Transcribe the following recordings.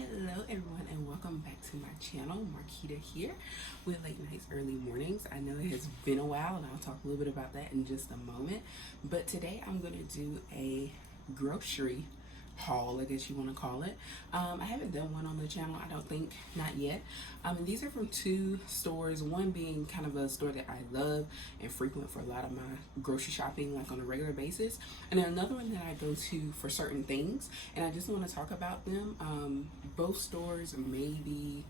Hello everyone and welcome back to my channel. Marquita here with late nights, early mornings. I know it has been a while and I'll talk a little bit about that in just a moment. But today I'm going to do a grocery haul, I guess you want to call it. I haven't done one on the channel, I don't think, not yet. And these are from two stores, one being kind of a store that I love and frequent for a lot of my grocery shopping, like on a regular basis, and then another one that I go to for certain things, and I just want to talk about them. Both stores may be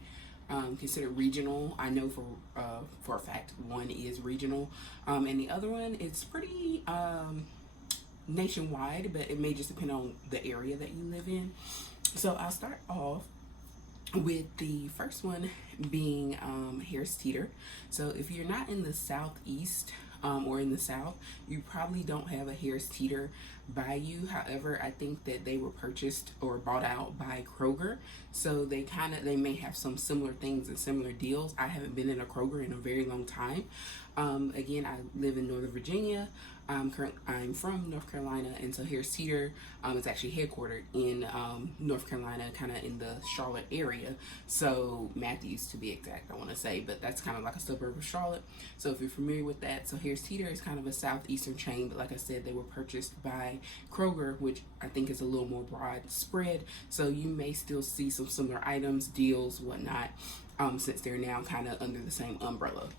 considered regional. I know for a fact one is regional, and the other one is pretty nationwide, but it may just depend on the area that you live in. So I'll start off with the first one being Harris Teeter. So if you're not in the southeast or in the south, you probably don't have a Harris Teeter by you. However, I think that they were purchased or bought out by Kroger, so they may have some similar things and similar deals. I haven't been in a Kroger in a very long time. Again, I live in Northern Virginia. I'm from North Carolina, and so Harris Teeter is actually headquartered in North Carolina, kind of in the Charlotte area. So Matthews, to be exact, I want to say, but that's kind of like a suburb of Charlotte. So if you're familiar with that, so Harris Teeter is kind of a southeastern chain, but like I said, they were purchased by Kroger, which I think is a little more broad spread. So you may still see some similar items, deals, whatnot, since they're now kind of under the same umbrella.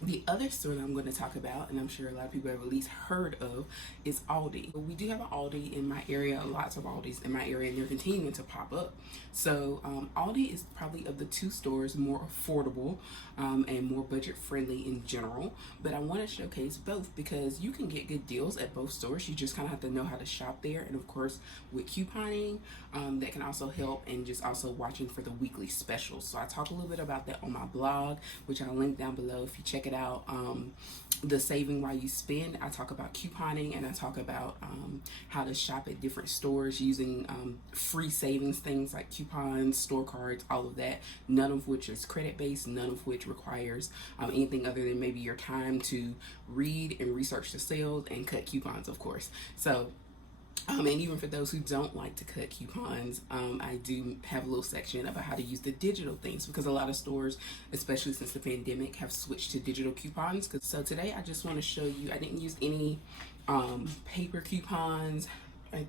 The other store that I'm going to talk about, and I'm sure a lot of people have at least heard of, is Aldi. We do have an Aldi in my area, lots of Aldis in my area, and they're continuing to pop up. So Aldi is probably of the two stores more affordable and more budget friendly in general. But I want to showcase both because you can get good deals at both stores. You just kind of have to know how to shop there. And of course, with couponing, that can also help, and just also watching for the weekly specials. So I talk a little bit about that on my blog, which I'll link down below if you check it out. The saving while you spend, I talk about couponing, and I talk about how to shop at different stores using free savings, things like coupons, store cards, all of that, none of which is credit based, none of which requires anything other than maybe your time to read and research the sales and cut coupons, of course. So and even for those who don't like to cut coupons, I do have a little section about how to use the digital things, because a lot of stores, especially since the pandemic, have switched to digital coupons. So today I just want to show you, I didn't use any paper coupons. I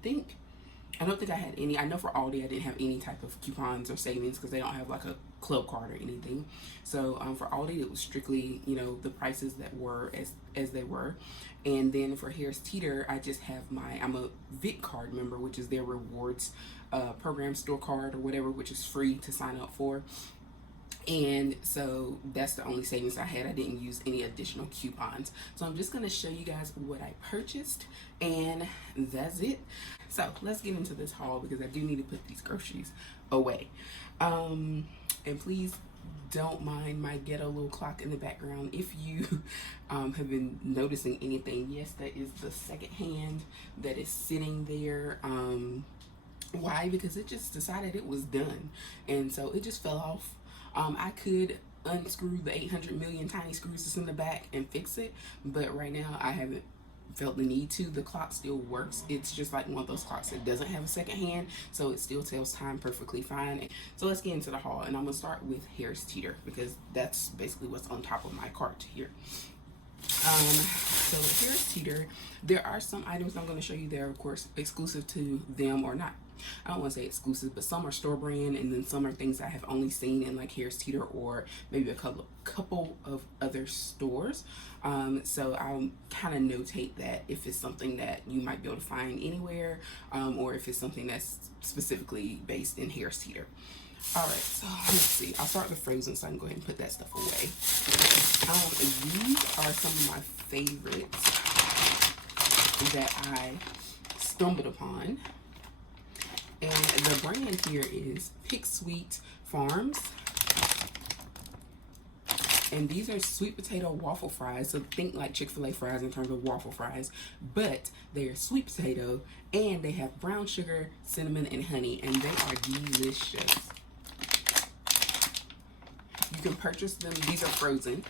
don't think I had any. I know for Aldi I didn't have any type of coupons or savings because they don't have like a club card or anything. So for Aldi it was strictly, the prices that were as they were. And then for Harris Teeter, I just have I'm a Wick card member, which is their rewards program store card or whatever, which is free to sign up for. And so that's the only savings I had. I didn't use any additional coupons. So I'm just going to show you guys what I purchased, and that's it. So let's get into this haul because I do need to put these groceries away. And please don't mind my ghetto little clock in the background. If you have been noticing anything, yes, that is the second hand that is sitting there. Why? Because it just decided it was done, and so it just fell off. I could unscrew the 800 million tiny screws that's in the back and fix it, but right now I haven't felt the need to. The clock still works. It's just like one of those clocks that doesn't have a second hand, so it still tells time perfectly fine. So let's get into the haul, and I'm gonna start with Harris Teeter because that's basically what's on top of my cart here. So with Harris Teeter, there are some items I'm going to show you there, of course, exclusive to them, or not. I don't want to say exclusive, but some are store brand, and then some are things I have only seen in like Harris Teeter or maybe a couple of other stores. So I'll kind of notate that if it's something that you might be able to find anywhere, or if it's something that's specifically based in Harris Teeter. Alright, so let's see. I'll start with frozen, so I can go ahead and put that stuff away. These are some of my favorites that I stumbled upon. And the brand here is Pick Sweet Farms. And these are sweet potato waffle fries. So think like Chick-fil-A fries in terms of waffle fries. But they are sweet potato, and they have brown sugar, cinnamon, and honey. And they are delicious. You can purchase them. These are frozen,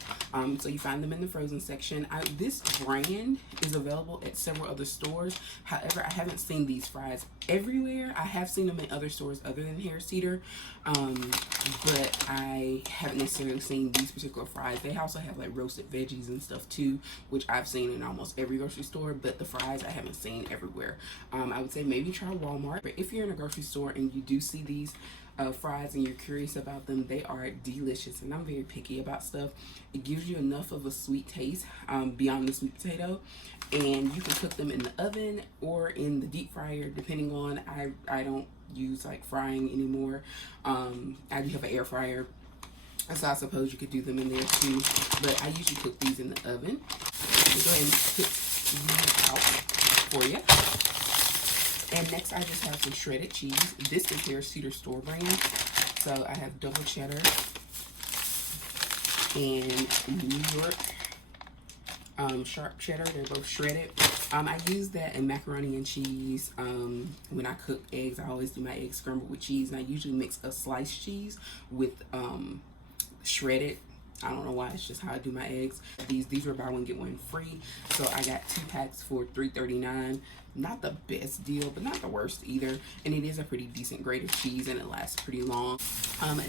so you find them in the frozen section. This brand is available at several other stores. However, I haven't seen these fries everywhere. I have seen them in other stores other than Harris Teeter, but I haven't necessarily seen these particular fries. They also have like roasted veggies and stuff too, which I've seen in almost every grocery store, but the fries I haven't seen everywhere. I would say maybe try Walmart, but if you're in a grocery store and you do see these fries and you're curious about them, they are delicious. And I'm very picky about stuff. It gives you enough of a sweet taste beyond the sweet potato, and you can cook them in the oven or in the deep fryer, depending on. I don't use like frying anymore. I do have an air fryer, so I suppose you could do them in there too, but I usually cook these in the oven. So go ahead and put these out for you. And next, I just have some shredded cheese. This is Harris Teeter store brand. So I have double cheddar and New York sharp cheddar. They're both shredded. I use that in macaroni and cheese. When I cook eggs, I always do my eggs scrambled with cheese, and I usually mix a sliced cheese with shredded. I don't know why, it's just how I do my eggs. These were buy one get one free, so I got 2 packs for $3.39. Not the best deal, but not the worst either, and it is a pretty decent grade of cheese, and it lasts pretty long.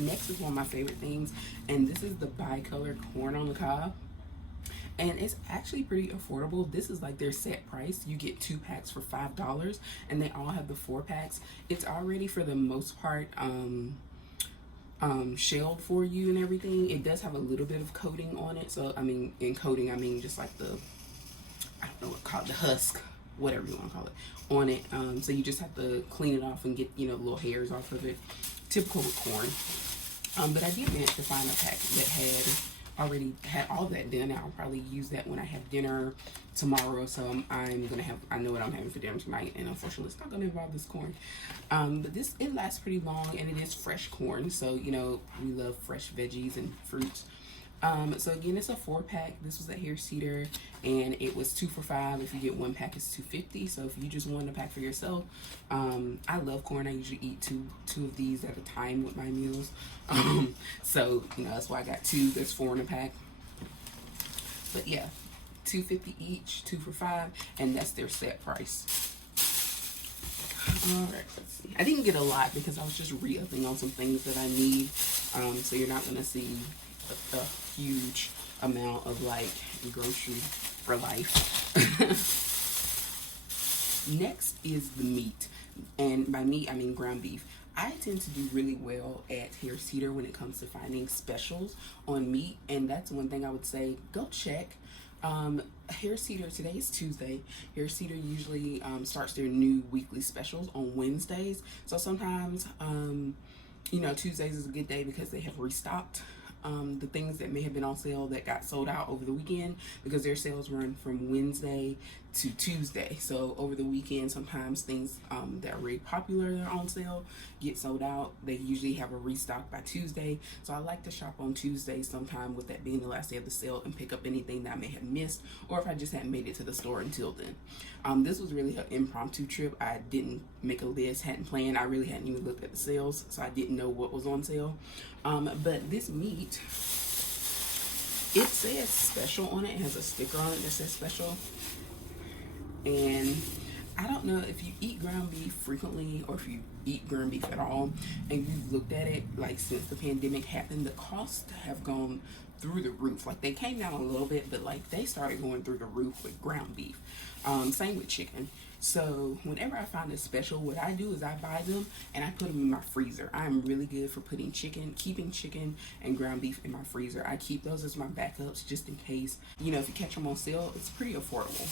Next is one of my favorite things, and this is the Bicolor Corn on the cob, and it's actually pretty affordable. This is like their set price. You get 2 packs for $5, and they all have the 4 packs. It's already, for the most part, shelled for you and everything. It does have a little bit of coating on it, so I mean, in coating I mean just like the, I don't know what called, the husk, whatever you want to call it, on it. So you just have to clean it off and get, you know, little hairs off of it, typical with corn. But I did manage to find a pack that already had all that done. I'll probably use that when I have dinner tomorrow. So I'm gonna have, I know what I'm having for dinner tonight, and unfortunately it's not gonna involve this corn. But it lasts pretty long, and it is fresh corn, so you know we love fresh veggies and fruits. So again, it's a 4-pack. This was at Harris Teeter, and it was 2 for $5. If you get 1 pack, it's $2.50. So if you just want a pack for yourself, I love corn. I usually eat two of these at a time with my meals. So you know that's why I got 2. There's 4 in a pack. But yeah, $2.50 each, 2 for $5, and that's their set price. All right, let's see. I didn't get a lot because I was just re-upping on some things that I need. So you're not gonna see a huge amount of like grocery for life. Next is the meat, and by meat I mean ground beef. I tend to do really well at Harris Teeter when it comes to finding specials on meat, and that's one thing I would say, go check. Harris Teeter, today is Tuesday. Harris Teeter usually starts their new weekly specials on Wednesdays, so sometimes you know, Tuesdays is a good day because they have restocked the things that may have been on sale that got sold out over the weekend, because their sales run from Wednesday to Tuesday. So over the weekend, sometimes things that are really popular that are on sale get sold out. They usually have a restock by Tuesday. So I like to shop on Tuesday sometime, with that being the last day of the sale, and pick up anything that I may have missed, or if I just hadn't made it to the store until then. This was really an impromptu trip. I didn't make a list, hadn't planned. I really hadn't even looked at the sales, so I didn't know what was on sale. But this meat, it says special on it. It has a sticker on it that says special. And I don't know if you eat ground beef frequently, or if you eat ground beef at all, and you've looked at it, like since the pandemic happened, the costs have gone through the roof. Like they came down a little bit, but like they started going through the roof with ground beef. Same with chicken. So whenever I find a special, what I do is I buy them and I put them in my freezer. I'm really good for keeping chicken and ground beef in my freezer. I keep those as my backups just in case. You know, if you catch them on sale, it's pretty affordable.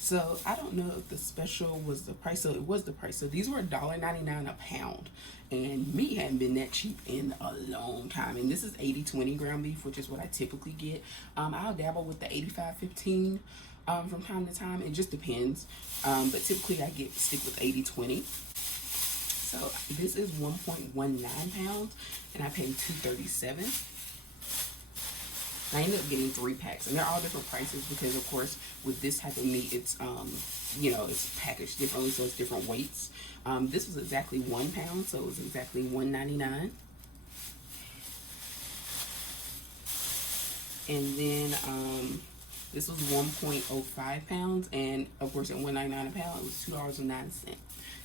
So I don't know if the special was the price. So it was the price. So these were $1.99 a pound, and meat hadn't been that cheap in a long time. And this is 80-20 ground beef, which is what I typically get. I'll dabble with the 85-15 from time to time. It just depends. But typically I stick with 80-20. So this is 1.19 pounds, and I paid $2.37. I ended up getting 3 packs, and they're all different prices because, of course, with this type of meat, it's you know, it's packaged differently, so it's different weights. This was exactly 1 pound, so it was exactly $1.99. And then this was 1.05 pounds, and of course at $1.99 a pound, it was $2.09.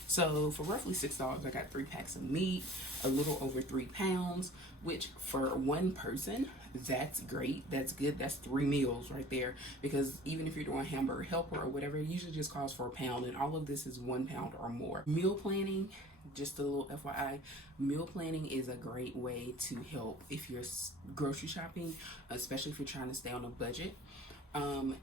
So for roughly $6, I got 3 packs of meat, a little over 3 pounds, which for one person, that's great. That's good. That's 3 meals right there. Because even if you're doing hamburger helper or whatever, it usually just costs for a pound, and all of this is 1 pound or more. Meal planning, just a little FYI, meal planning is a great way to help if you're grocery shopping, especially if you're trying to stay on a budget.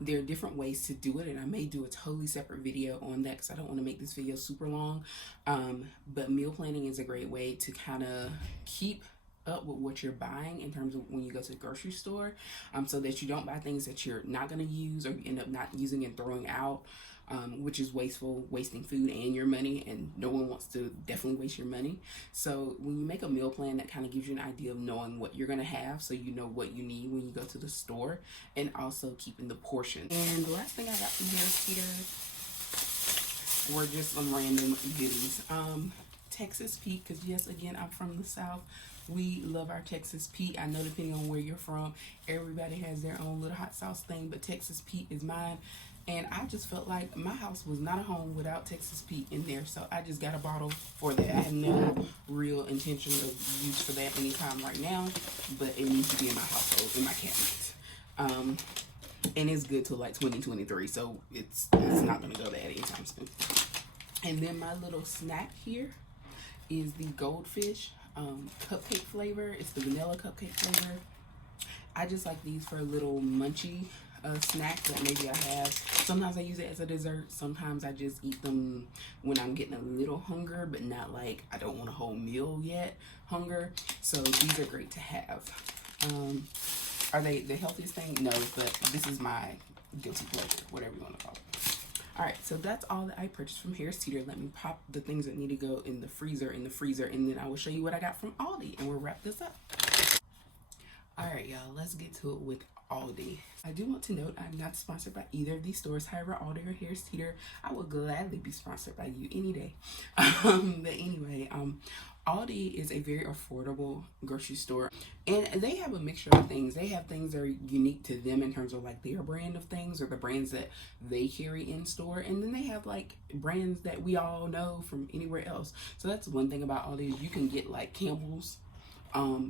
There are different ways to do it, and I may do a totally separate video on that because I don't want to make this video super long. But meal planning is a great way to kind of keep up with what you're buying in terms of when you go to the grocery store, so that you don't buy things that you're not going to use or you end up not using and throwing out, which is wasteful, wasting food and your money, and no one wants to definitely waste your money. So when you make a meal plan, that kind of gives you an idea of knowing what you're going to have, so you know what you need when you go to the store, and also keeping the portions. And the last thing I got from Harris Teeter were just some random goodies. Texas Pete, because yes, again, I'm from the South. We love our Texas Pete. I know depending on where you're from, everybody has their own little hot sauce thing, but Texas Pete is mine. And I just felt like my house was not a home without Texas Pete in there. So I just got a bottle for that. I have no real intention of use for that anytime right now, but it needs to be in my household, in my cabinet. And it's good till like 2023, so it's not going to go bad anytime soon. And then my little snack here is the Goldfish cupcake flavor. It's the vanilla cupcake flavor. I just like these for a little munchy snack that maybe I have. Sometimes I use it as a dessert. Sometimes I just eat them when I'm getting a little hunger, but not like I don't want a whole meal yet hunger. So these are great to have. Are they the healthiest thing? No, but this is my guilty pleasure, whatever you want to call it. All right, so that's all that I purchased from Harris Teeter. Let me pop the things that need to go in the freezer, and then I will show you what I got from Aldi, and we'll wrap this up. All right, y'all, let's get to it with Aldi. I do want to note I'm not sponsored by either of these stores. However, Aldi or Harris Teeter, I would gladly be sponsored by you any day. But anyway, Aldi is a very affordable grocery store, and they have a mixture of things. They have things that are unique to them in terms of like their brand of things or the brands that they carry in store, and then they have like brands that we all know from anywhere else. So that's one thing about Aldi, is you can get like Campbell's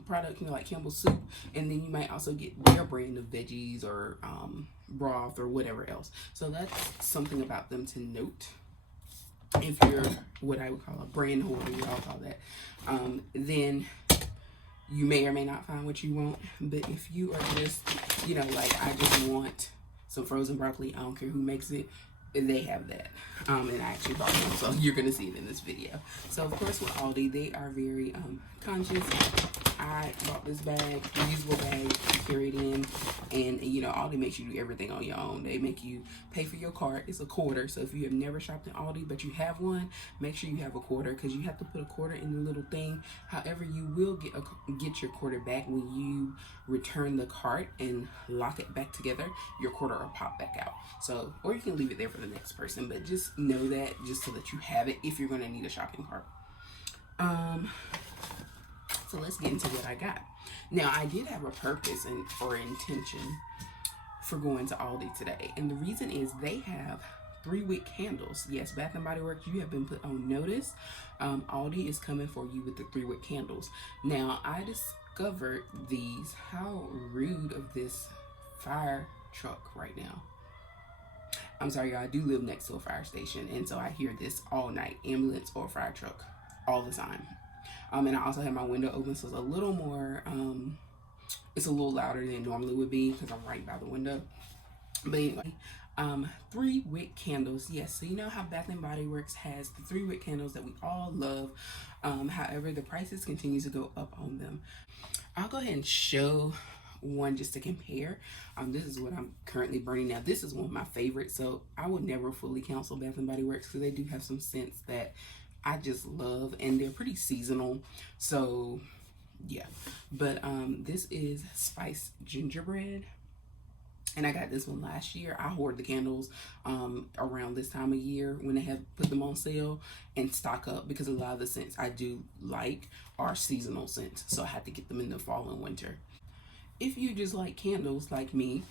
product, like Campbell's soup, and then you might also get their brand of veggies or broth or whatever else. So that's something about them to note. If you're what I would call a brand holder, we all call that, then you may or may not find what you want. But if you are just, like I just want some frozen broccoli, I don't care who makes it, they have that. And I actually bought them, so you're gonna see it in this video. So of course with Aldi, they are very conscious. I bought this bag, reusable bag to carry it in, and Aldi makes you do everything on your own. They make you pay for your cart. It's a quarter, so if you have never shopped in Aldi but you have one, make sure you have a quarter, because you have to put a quarter in the little thing. However, you will get your quarter back when you return the cart and lock it back together. Your quarter will pop back out. So, or you can leave it there for the next person, but just know that, just so that you have it if you're going to need a shopping cart. So let's get into what I got. Now, I did have a purpose or intention for going to Aldi today, and the reason is they have 3 wick candles. Yes, Bath and Body Works, you have been put on notice. Aldi is coming for you with the 3 wick candles. Now, I discovered these. How rude of this fire truck right now. I'm sorry, y'all, I do live next to a fire station, and so I hear this all night, ambulance or fire truck, all the time. And I also have my window open, so it's a little more, it's a little louder than it normally would be because I'm right by the window. But anyway, 3 wick candles. Yes, so you know how Bath and Body Works has the 3 wick candles that we all love. However, the prices continue to go up on them. I'll go ahead and show one just to compare. This is what I'm currently burning now. This is one of my favorites, so I would never fully cancel Bath and Body Works because they do have some scents that I just love, and they're pretty seasonal. So yeah, but this is Spice Gingerbread, and I got this one last year. I hoard the candles around this time of year when they have put them on sale and stock up, because a lot of the scents I do like are seasonal scents, so I had to get them in the fall and winter. if you just like candles like me,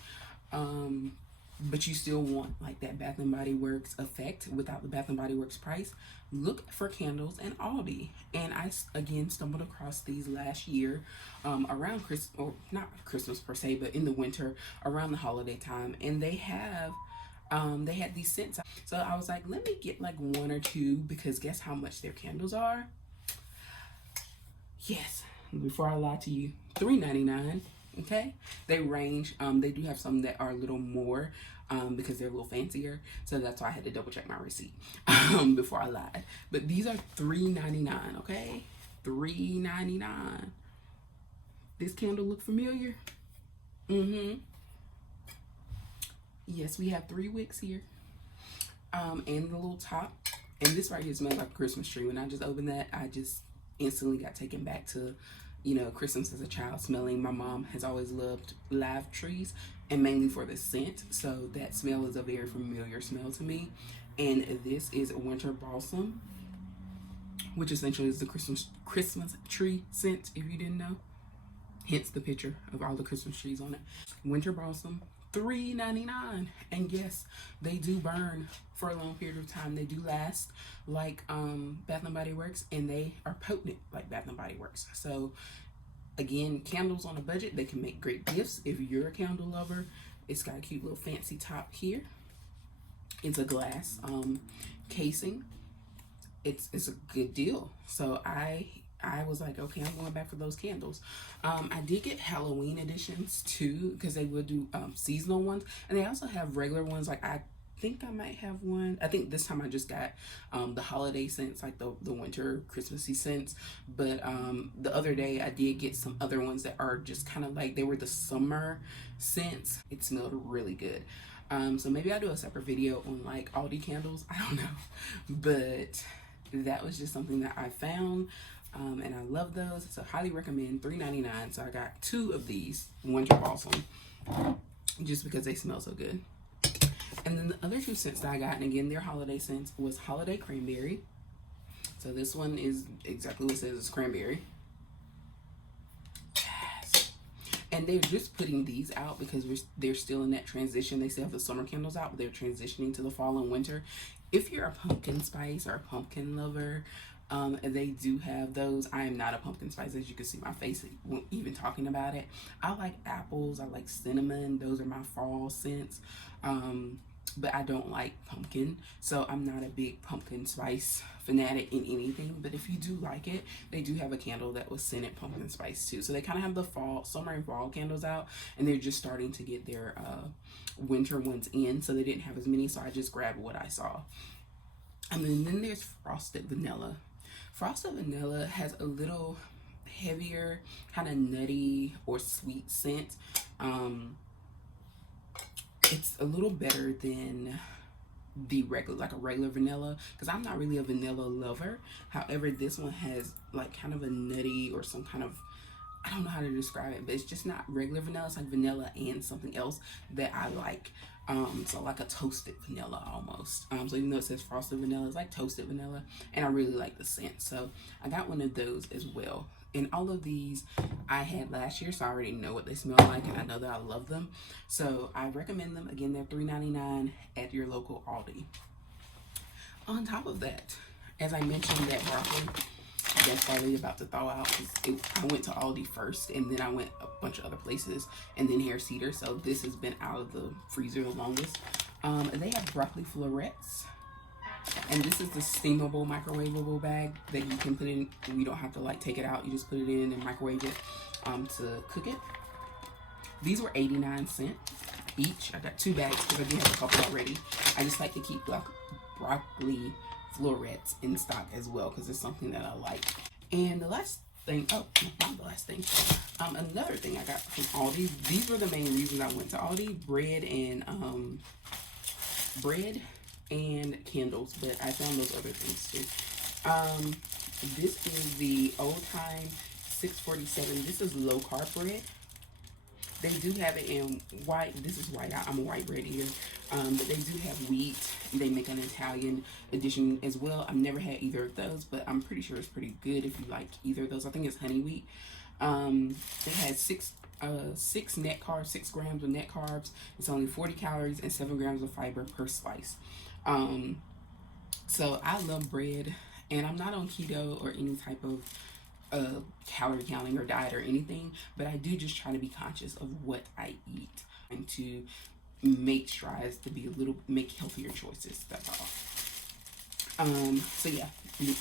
but you still want like that Bath and Body Works effect without the Bath and Body Works price, look for candles in Aldi. And I again stumbled across these last year, around Christmas, or not Christmas per se, but in the winter around the holiday time, and they had these scents. So I was like, let me get like one or two, because guess how much their candles are? Yes, before I lie to you, $3.99. Okay, they range. They do have some that are a little more, because they're a little fancier. So that's why I had to double check my receipt before I lied. But these are $3.99. Okay, $3.99. This candle look familiar? Yes, we have 3 wicks here, and the little top. And this right here smells like a Christmas tree. When I just opened that, I just instantly got taken back to, you know, Christmas as a child smelling. My mom has always loved live trees, and mainly for the scent. So that smell is a very familiar smell to me. And this is a winter balsam, which essentially is the Christmas tree scent, if you didn't know. Hence the picture of all the Christmas trees on it. Winter balsam, $3.99. And yes, they do burn for a long period of time. They do last like Bath and Body Works, and they are potent like Bath and Body Works. So again, candles on a budget, they can make great gifts if you're a candle lover. It's got a cute little fancy top here. It's a glass casing. It's a good deal. So I was like, okay, I'm going back for those candles. I did get Halloween editions too, because they will do seasonal ones, and they also have regular ones. Like I think I might have one. I think this time I just got the holiday scents, like the winter Christmassy scents. But the other day I did get some other ones that are just kind of like, they were the summer scents. It smelled really good. So maybe I'll do a separate video on like Aldi candles. I don't know, but that was just something that I found. And I love those, so highly recommend. $3.99. So I got 2 of these winter balsam, just because they smell so good. And then the other 2 scents that I got, and again, they're holiday scents, was holiday cranberry. So this one is exactly what it says, it's cranberry. Yes. And they're just putting these out because they're still in that transition. They still have the summer candles out, but they're transitioning to the fall and winter. If you're a pumpkin spice or a pumpkin lover, they do have those. I am not a pumpkin spice, as you can see my face even talking about it. I like apples, I like cinnamon, those are my fall scents. But I don't like pumpkin, so I'm not a big pumpkin spice fanatic in anything. But if you do like it, they do have a candle that was scented pumpkin spice too. So they kind of have the summer and fall candles out, and they're just starting to get their winter ones in, so they didn't have as many, so I just grabbed what I saw. And then there's frosted vanilla. Frosted vanilla has a little heavier, kind of nutty or sweet scent. It's a little better than the regular, like a regular vanilla, because I'm not really a vanilla lover. However, this one has like kind of a nutty or some kind of, I don't know how to describe it, but it's just not regular vanilla. It's like vanilla and something else that I like. So like a toasted vanilla almost. So even though it says frosted vanilla, it's like toasted vanilla, and I really like the scent. So I got one of those as well. And all of these I had last year, so I already know what they smell like, and I know that I love them. So I recommend them. Again, they're $3.99 at your local Aldi. On top of that, as I mentioned, that broccoli, that's probably about to thaw out. I went to Aldi first, and then I went a bunch of other places, and then Harris Teeter. So this has been out of the freezer the longest. They have broccoli florets, and this is the steamable, microwavable bag that you can put in. You don't have to like take it out. You just put it in and microwave it to cook it. These were 89 cents each. I got 2 bags because I do have a couple already. I just like to keep broccoli florets in stock as well, because it's something that I like. And the last thing, oh, not the last thing, another thing I got from Aldi. These were the main reasons I went to Aldi: bread and candles, but I found those other things too. This is the Old Time 647. This is low carb bread. They do have it in white. This is white. I'm a white bread eater. But they do have wheat. They make an Italian edition as well. I've never had either of those, but I'm pretty sure it's pretty good if you like either of those. I think it's honey wheat. It has six net carbs, 6 grams of net carbs. It's only 40 calories and 7 grams of fiber per slice. So I love bread, and I'm not on keto or any type of calorie counting or diet or anything, but I do just try to be conscious of what I eat and to make strides to be make healthier choices. That's all. So yeah,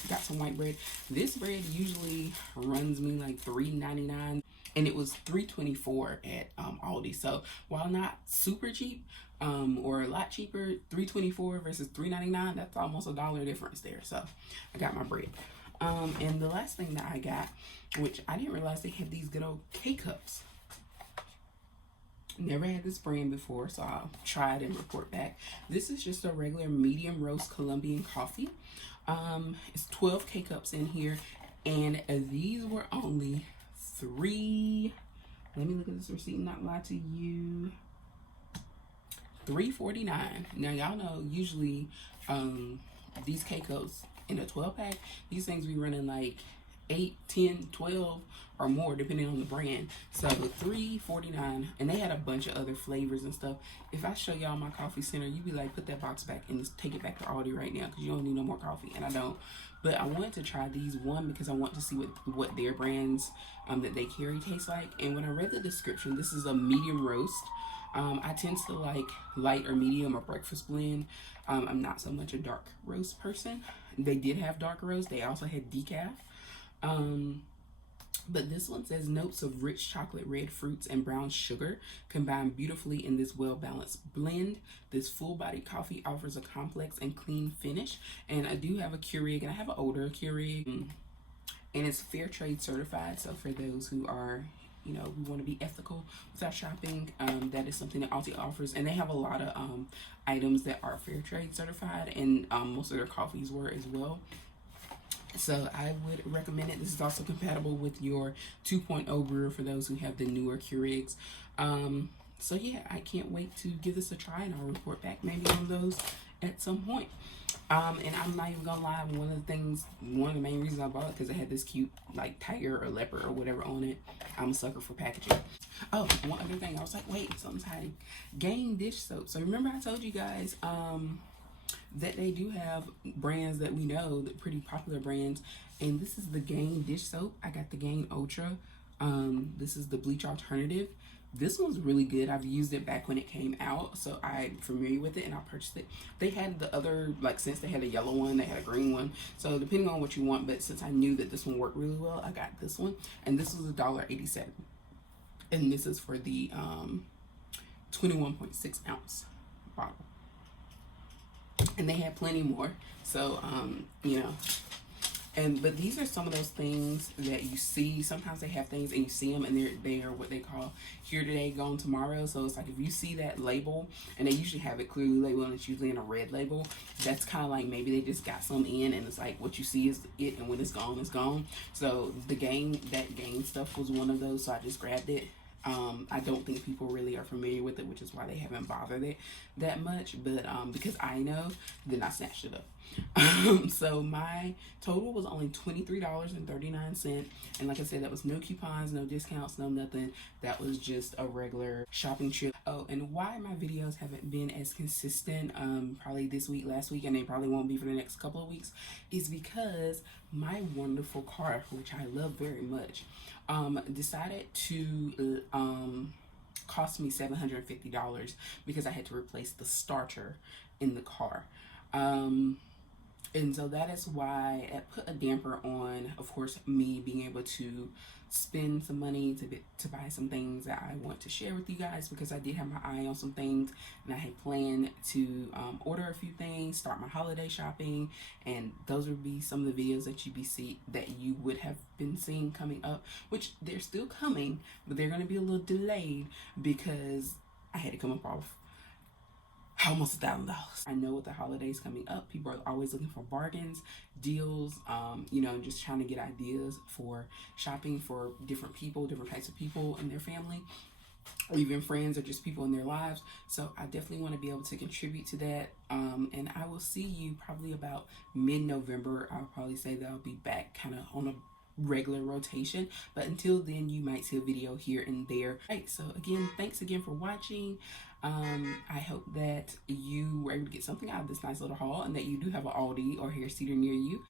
got some white bread. This bread usually runs me like $3.99, and it was $3.24 at Aldi. So while not super cheap, or a lot cheaper, $3.24 versus $3.99, that's almost $1 difference there. So I got my bread. And the last thing that I got, which I didn't realize they had these good old K-cups. Never had this brand before, so I'll try it and report back. This is just a regular medium roast Colombian coffee. It's 12 K-cups in here, and these were only let me look at this receipt, not lie to you, $3.49. Now y'all know usually these K-cups in a 12-pack, these things be running like 8, 10, 12 or more depending on the brand. So $3.49, and they had a bunch of other flavors and stuff. If I show y'all my coffee center, you'd be like, put that box back and just take it back to Aldi right now, because you don't need no more coffee, and I don't. But I wanted to try these, one, because I want to see what their brands that they carry taste like. And when I read the description, this is a medium roast. I tend to like light or medium or breakfast blend. I'm not so much a dark roast person. They did have dark roast. They also had decaf. But this one says notes of rich chocolate, red fruits, and brown sugar combine beautifully in this well-balanced blend. This full-bodied coffee offers a complex and clean finish. And I do have a Keurig, and I have an older Keurig, and it's fair trade certified. So for those who are, we want to be ethical with our shopping, that is something that Aldi offers. And they have a lot of items that are fair trade certified, and most of their coffees were as well. So I would recommend it. This is also compatible with your 2.0 brewer for those who have the newer Keurigs. So yeah, I can't wait to give this a try, and I'll report back maybe on those at some point. And I'm not even gonna lie, one of the main reasons I bought it, because it had this cute like tiger or leopard or whatever on it. I'm a sucker for packaging. Oh, one other thing, I was like, wait, something's hiding. Gain dish soap. So remember I told you guys that they do have brands that we know, the pretty popular brands, and this is the Gain dish soap. I got the Gain Ultra. This is the bleach alternative. This one's really good. I've used it back when it came out, so I'm familiar with it, and I purchased it. They had the other, since they had a yellow one, they had a green one, so depending on what you want, but since I knew that this one worked really well, I got this one, and this was $1.87, and this is for the 21.6 ounce bottle. And they had plenty more, so but these are some of those things that you see. Sometimes they have things and you see them, and they are what they call here today, gone tomorrow. So it's like, if you see that label, and they usually have it clearly labeled, and it's usually in a red label, that's kind of like maybe they just got some in, and it's like what you see is it, and when it's gone, it's gone. So that Gain stuff was one of those, so I just grabbed it. I don't think people really are familiar with it, which is why they haven't bothered it that much, but because I know, then I snatched it up. So my total was only $23.39, and like I said, that was no coupons, no discounts, no nothing. That was just a regular shopping trip. Oh, and why my videos haven't been as consistent, probably this week, last week, and they probably won't be for the next couple of weeks, is because my wonderful car, which I love very much, decided to cost me $750 because I had to replace the starter in the car. And so that is why it put a damper on, of course, me being able to spend some money to buy some things that I want to share with you guys, because I did have my eye on some things, and I had planned to order a few things, start my holiday shopping, and those would be some of the videos that you would have been seeing coming up, which they're still coming, but they're going to be a little delayed because I had to come up off almost $1,000. I know with the holidays coming up, people are always looking for bargains, deals, just trying to get ideas for shopping for different people, different types of people in their family, or even friends, or just people in their lives. So I definitely want to be able to contribute to that. And I will see you probably about mid-November. I'll probably say that I'll be back kind of on a regular rotation, but until then you might see a video here and there. Right, so again, thanks again for watching. I hope that you were able to get something out of this nice little haul, and that you do have an Aldi or Harris Teeter near you.